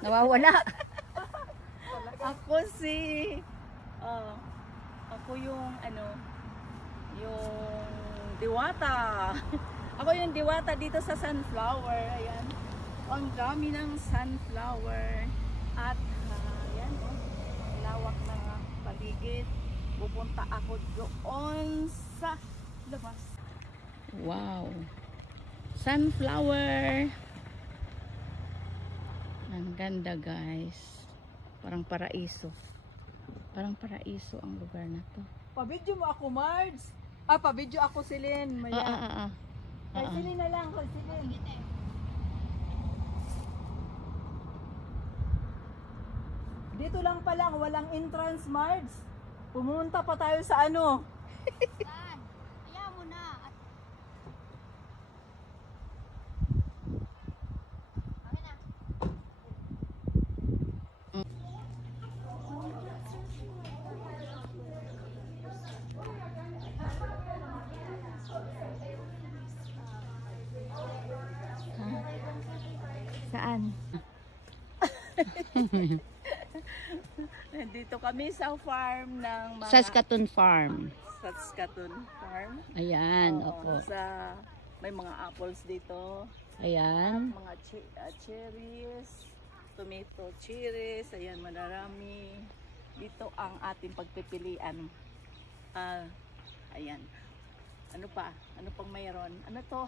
Nawawala. Ako si ako yung yung diwata. Ako yung diwata dito sa sunflower. Ayan. Ang dami ng sunflower at ayan lawak ng paligid. Pupunta ako doon sa labas. Wow. Sunflower. Ang ganda, guys. Parang paraiso. Parang paraiso ang lugar na to. Pabidyo mo ako, Mards. Pabidyo ako, Celine. Maya. Kay Celine na lang, kay Celine. Dito lang pa lang, walang entrance, Mards. Pumunta pa tayo sa ano. Saan? Kaya mo na. Kami na. Saan? Dito kami sa farm ng mga Saskatoon Farm. Saskatoon Farm. Ayan, Oo, opo. may mga apples dito. Ayan. Mga cherries, tomato cherries, ayan marami. Dito ang ating pagpipilian. Ayan. Ano pa? Ano pang mayroon? Ano to?